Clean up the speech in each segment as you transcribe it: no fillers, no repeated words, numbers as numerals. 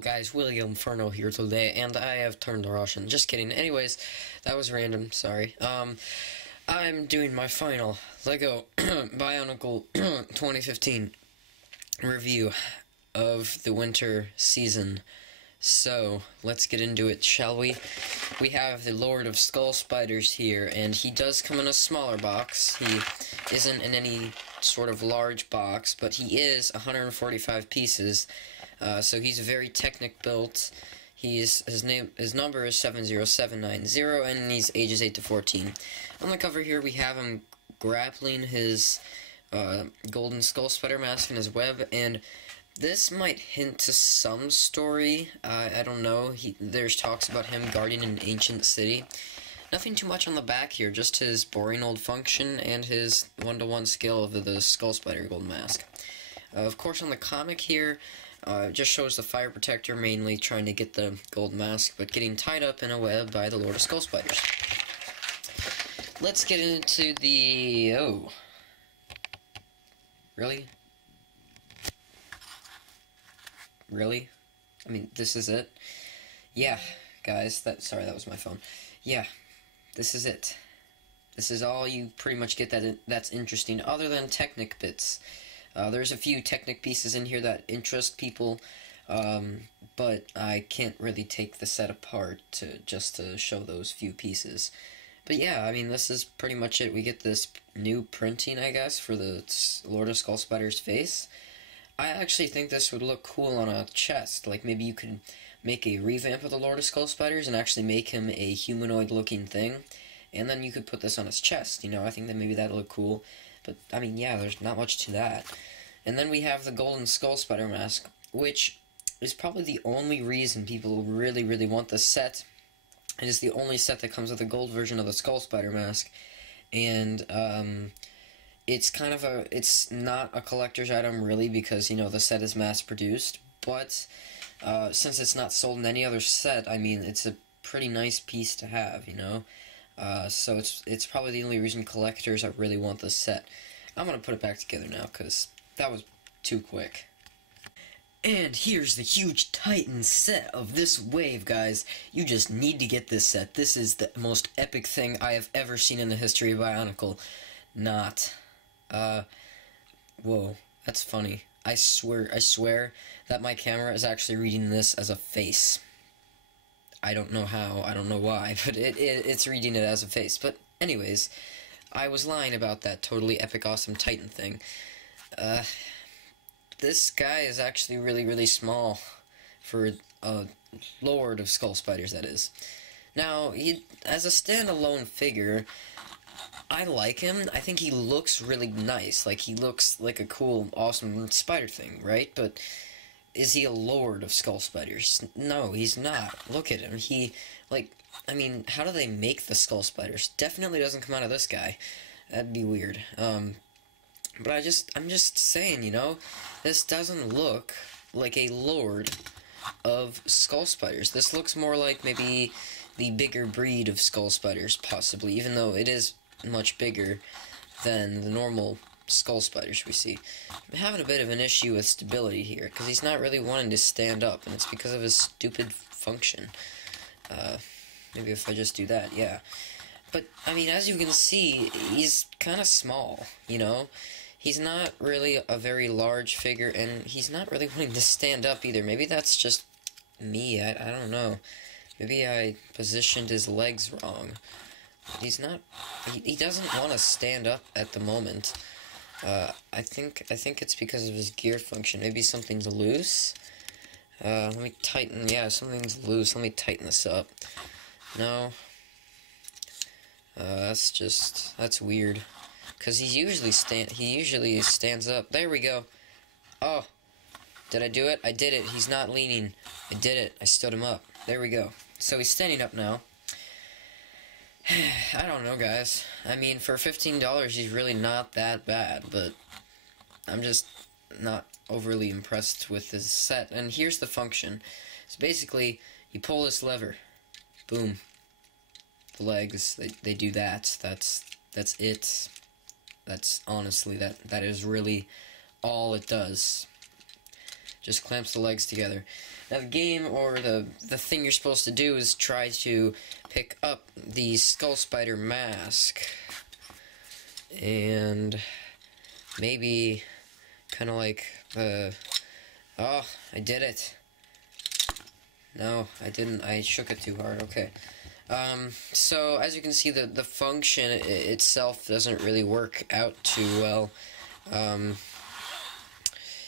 guys, William Furno here today, and I have turned Russian. Just kidding. Anyways, that was random, sorry. I'm doing my final LEGO Bionicle 2015 review of the winter season. So, let's get into it, shall we? We have the Lord of Skull Spiders here, and he does come in a smaller box. He isn't in any sort of large box, but he is 145 pieces. So he's very Technic built. His number is 70790, and he's ages 8 to 14. On the cover here, we have him grappling his golden skull spider mask in his web, and this might hint to some story. I don't know. There's talks about him guarding an ancient city. Nothing too much on the back here, just his boring old function and his 1-to-1 skill of the skull spider golden mask. Of course, on the comic here, it just shows the fire protector mainly trying to get the gold mask, but getting tied up in a web by the Lord of Skull Spiders. Let's get into the... oh. Really? Really? I mean, this is it? Yeah, guys, sorry, that was my phone. Yeah, this is it. This is all you pretty much get that's interesting, other than Technic bits. There's a few Technic pieces in here that interest people, but I can't really take the set apart just to show those few pieces. But yeah, I mean, this is pretty much it. We get this new printing, I guess, for the Lord of Skull Spider's face. I actually think this would look cool on a chest. Like, maybe you could make a revamp of the Lord of Skull Spiders and actually make him a humanoid-looking thing, and then you could put this on his chest, you know? I think that maybe that'd look cool. But, I mean, yeah, there's not much to that. And then we have the Golden Skull Spider Mask, which is probably the only reason people really, really want this set. It is the only set that comes with a gold version of the Skull Spider Mask. And, it's not a collector's item, really, because, you know, the set is mass-produced. But, since it's not sold in any other set, I mean, it's a pretty nice piece to have, you know? So it's probably the only reason collectors really want this set. I'm gonna put it back together now, because that was too quick. And here's the huge Titan set of this wave, guys. You just need to get this set. This is the most epic thing I have ever seen in the history of Bionicle. Not. Whoa, that's funny. I swear that my camera is actually reading this as a face. I don't know how, I don't know why, but it's reading it as a face. But anyways, I was lying about that totally epic awesome Titan thing. This guy is actually really, really small for a Lord of Skull Spiders, that is. Now, as a standalone figure, I like him. I think he looks really nice. Like, he looks like a cool, awesome spider thing, right? But is he a Lord of Skull Spiders? No, he's not. Look at him. I mean, how do they make the Skull Spiders? Definitely doesn't come out of this guy. That'd be weird. But I'm just saying, you know, this doesn't look like a Lord of Skull Spiders. This looks more like maybe the bigger breed of Skull Spiders, possibly, even though it is much bigger than the normal Skull Spiders we see. I'm having a bit of an issue with stability here, because he's not really wanting to stand up, and it's because of his stupid function. Maybe if I just do that, yeah. But, I mean, as you can see, he's kind of small, you know? He's not really a very large figure, and he's not really wanting to stand up either. Maybe that's just me, I don't know. Maybe I positioned his legs wrong. He's not... He doesn't want to stand up at the moment. I think it's because of his gear function. Maybe something's loose? Let me tighten... Yeah, something's loose. Let me tighten this up. No. That's weird. Because he usually stands up. There we go. Oh. Did I do it? I did it. He's not leaning. I did it. I stood him up. There we go. So he's standing up now. I don't know, guys. I mean, for $15, he's really not that bad, but I'm just not overly impressed with his set. And here's the function. So basically, you pull this lever. Boom. The legs, they do that. That's it. That's honestly, that is really all it does. Just clamps the legs together. Now the game, or the thing you're supposed to do, is try to pick up the skull spider mask. And maybe kind of like the... Oh, I did it. No, I didn't. I shook it too hard. Okay. So, as you can see, the function itself doesn't really work out too well.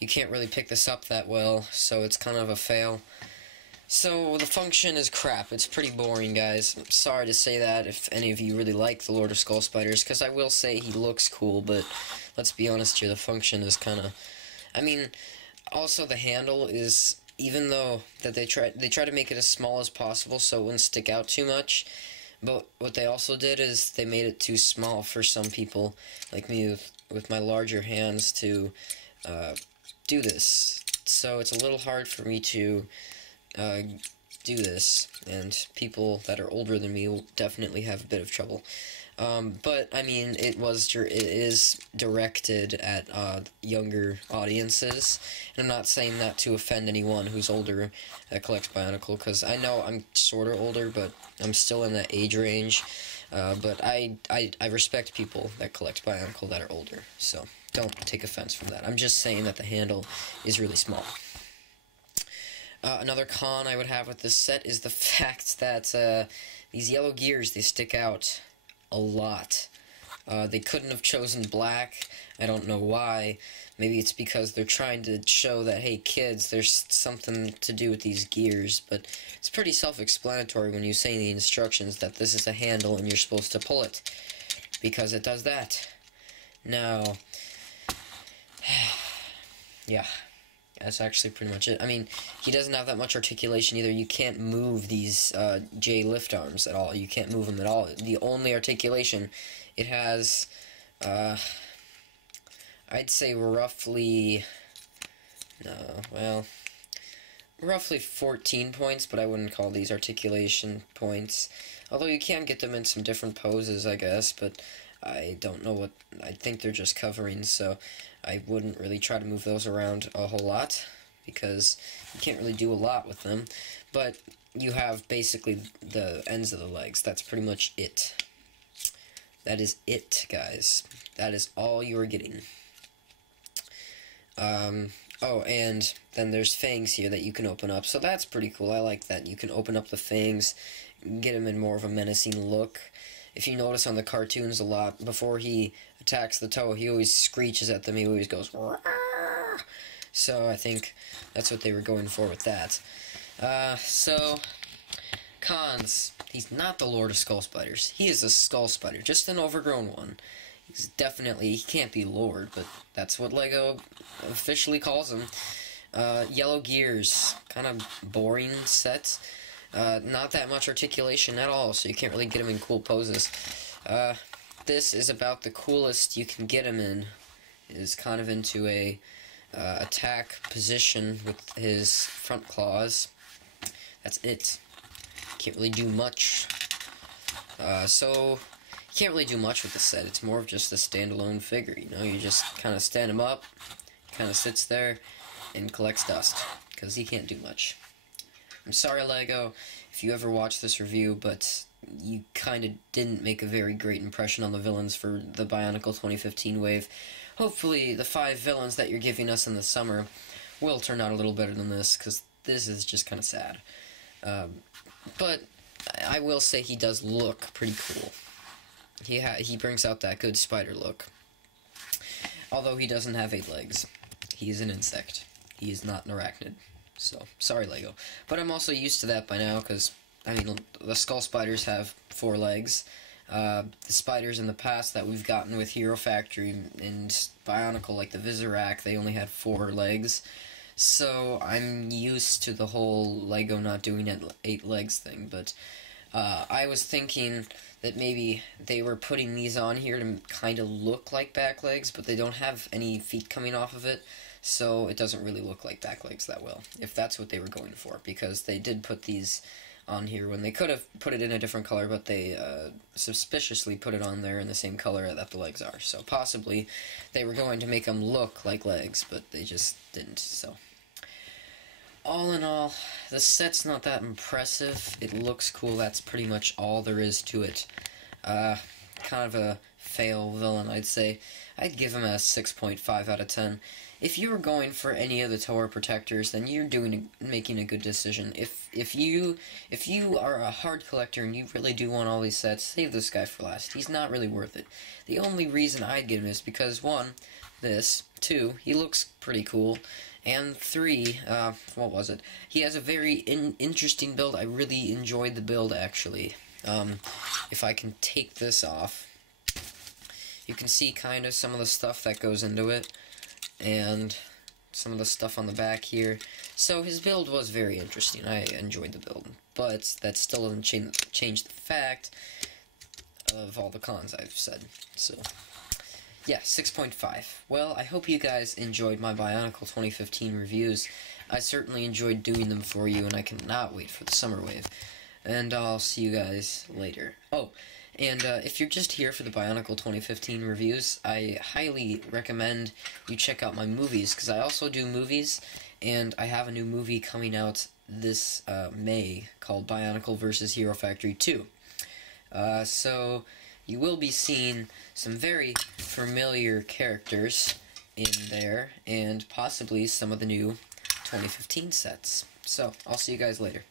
You can't really pick this up that well, so it's kind of a fail. So, the function is crap. It's pretty boring, guys. I'm sorry to say that if any of you really like the Lord of Skull Spiders, because I will say he looks cool, but let's be honest here, the function is kind of... I mean, also the handle is... Even though that they try to make it as small as possible so it wouldn't stick out too much, but what they also did is they made it too small for some people like me with my larger hands to do this. So it's a little hard for me to do this, and people that are older than me will definitely have a bit of trouble. But I mean, it is directed at younger audiences, and I'm not saying that to offend anyone who's older that collects Bionicle, because I know I'm sort of older, but I'm still in that age range. But I respect people that collect Bionicle that are older, so don't take offense from that. I'm just saying that the handle is really small. Another con I would have with this set is the fact that these yellow gears, they stick out a lot. They couldn't have chosen black. I don't know why. Maybe it's because they're trying to show that, hey kids, there's something to do with these gears, but it's pretty self-explanatory when you say in the instructions that this is a handle and you're supposed to pull it, because it does that. Now, yeah, that's actually pretty much it. I mean, he doesn't have that much articulation either. You can't move these J lift arms at all. You can't move them at all. The only articulation it has, I'd say roughly, roughly 14 points, but I wouldn't call these articulation points. Although you can get them in some different poses, I guess, but I don't know what, I think they're just coverings, so I wouldn't really try to move those around a whole lot, because you can't really do a lot with them. But you have basically the ends of the legs. That's pretty much it. That is it, guys. That is all you are getting. Oh, and then there's fangs here that you can open up, so that's pretty cool. I like that. You can open up the fangs, get them in more of a menacing look. If you notice on the cartoons a lot, before he attacks the toe, he always screeches at them. He always goes, "Rawr!" So I think that's what they were going for with that. So, cons. He's not the Lord of Skull Spiders. He is a Skull Spider, just an overgrown one. He's definitely, he can't be Lord, but that's what LEGO officially calls him. Yellow gears, kind of boring sets. Not that much articulation at all, so you can't really get him in cool poses. This is about the coolest you can get him in. Is kind of into a attack position with his front claws. That's it. Can't really do much. So you can't really do much with this set. It's more of just a standalone figure. You know, you just kind of stand him up, kind of sits there, and collects dust because he can't do much. I'm sorry, LEGO, if you ever watch this review, but you kind of didn't make a very great impression on the villains for the Bionicle 2015 wave. Hopefully, the 5 villains that you're giving us in the summer will turn out a little better than this, because this is just kind of sad. But I will say he does look pretty cool. He brings out that good spider look. Although he doesn't have 8 legs. He is an insect. He is not an arachnid. So, sorry, LEGO. But I'm also used to that by now, because, I mean, the Skull Spiders have 4 legs. The spiders in the past that we've gotten with Hero Factory and Bionicle, like the Vizirac, they only had 4 legs. So, I'm used to the whole LEGO not doing 8 legs thing, but I was thinking that maybe they were putting these on here to kind of look like back legs, but they don't have any feet coming off of it. So it doesn't really look like back legs that well, if that's what they were going for, because they did put these on here when they could have put it in a different color, but they suspiciously put it on there in the same color that the legs are. So possibly they were going to make them look like legs, but they just didn't. So all in all, the set's not that impressive. It looks cool, that's pretty much all there is to it. Kind of a fail villain, I'd say. I'd give him a 6.5 out of 10. If you were going for any of the Tower Protectors, then you're making a good decision. If you are a hard collector and you really do want all these sets, save this guy for last. He's not really worth it. The only reason I'd give him is because, 1, this, 2, he looks pretty cool, and 3, what was it? He has a very interesting build. I really enjoyed the build, actually. If I can take this off, you can see kind of some of the stuff that goes into it, and some of the stuff on the back here. So his build was very interesting. I enjoyed the build, but that still doesn't change the fact of all the cons I've said. So, yeah, 6.5. Well, I hope you guys enjoyed my Bionicle 2015 reviews. I certainly enjoyed doing them for you, and I cannot wait for the summer wave. And I'll see you guys later. Oh, and if you're just here for the Bionicle 2015 reviews, I highly recommend you check out my movies, because I also do movies, and I have a new movie coming out this May called Bionicle vs. Hero Factory 2. So you will be seeing some very familiar characters in there, and possibly some of the new 2015 sets. So, I'll see you guys later.